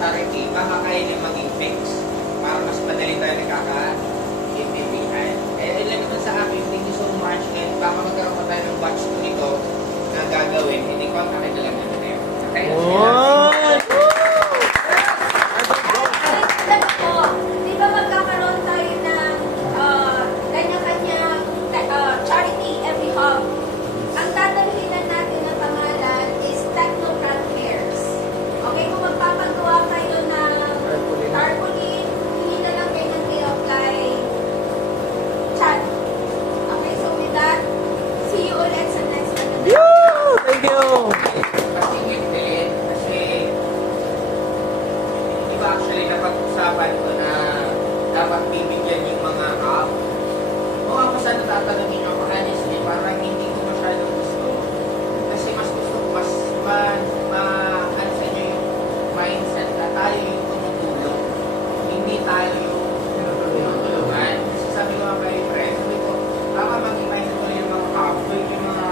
charity, baka kaya niya maging fix para mas madali tayo nagkaka-intindihan. Eh, ilan naman sa akin, thank you so much, and baka magkaroon pa tayo ng batch 2 nito na gagawin, hindi ko ang kakita lang naman eh. Okay? Di ba magkakaroon tayo ng kanya-kanyang charity every hub? Ang dadalhinan natin ng pangalan is Technocrat Cares. Okay, kung magpapagawa kayo ng tarpaulin, hindi na lang kayo nag-apply chat. Okay, so with that, see you ulit sa next one. Thank you! Kasi hindi, kasi di ba actually napag-usapan ko na dapat bibigyan yung mga app. Kung ako sa natatanungin nyo, honestly, parang hindi ko masyadong gusto. Kasi mas gusto ko, mas ano sa inyo yung mindset na tayo yung tumutulong. Hindi tayo yung tinutulungan. Kasi sabi ko nga kay friend, sabi ko, baka maging mindset ko yung mga couple, yung mga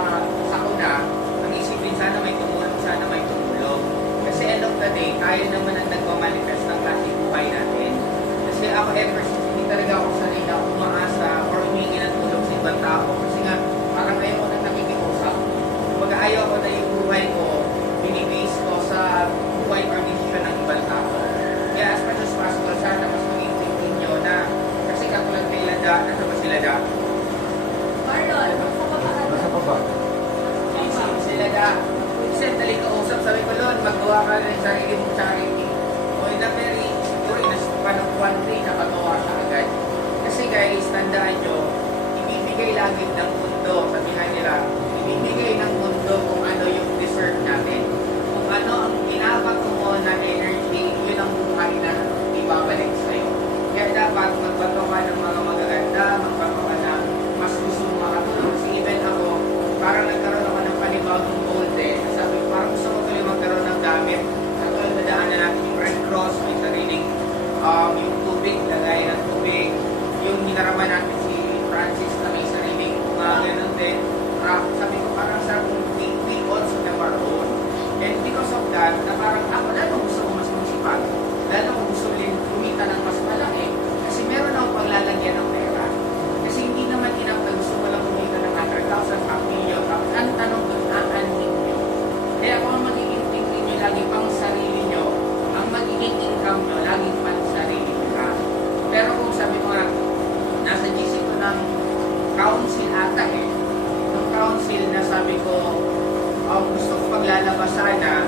sakuna, ang isipin sana may tumulong, sana may tumulong. Kasi end of the day, tayo naman ang nagmamanifest ng klaseng buhay natin. Kasi ako ever since, hindi talaga ako sanay na umaasa or humingi ng tulong sa ibang tao. Kasi nga, parang ayaw ko nang nakikiusap. Kumbaga ayaw ko na yung buhay ko, binibase ko sa buhay or decision ng ibang tao. Kaya as much as possible, sana mas mag-intindi nyo na, kasi katulad kay Lada, ano ba si Lada? Marlon, sa baba. Si Lada, kasi dali ka usap, sabi ko, Lon, magawa ka ng sarili mong charity. O in a very, siguro in a span of 1 day, nakagawa siya agad. Kasi guys, tandaan nyo, ibibigay lagi ng mundo, sabi nga nila, ibibigay ng mundo kung ano yung deserve natin. Kung ano ang pinapato mo na energy, yun ang buhay na ibabalik sa'yo. Kaya dapat magbato ka ng mga magaganda, magbato ka na mas gusto mo makatulong. Kasi even ako, parang nagkaroon ako ng panibagong goal eh. Sabi ko, parang gusto ko tuloy magkaroon ng gamit. Katulad na daanan natin yung Red Cross, may sariling yung tubig, lagay ng tubig. Yung hinaraman natin si Francis na may sariling ganun din. Sabi ko, parang sa we also have our own. And because of that, na parang ako, lalo gusto ko mas magsipag. Lalo ko gusto rin kumita ng mas malaki. Kasi meron akong paglalagyan ng pera. Kasi hindi naman enough na gusto ko lang kumita ng 100,000, 1,000,000. Ang tanong doon, aanin nyo. Kaya kung ang magiging thinking nyo lagi pang sarili nyo, ang magiging income nyo, laging pang sarili nyo ka. Pero kung sabi ko nga, nasa GC ko ng council ata eh. Ng council na sabi ko, gusto ko paglalabas sana,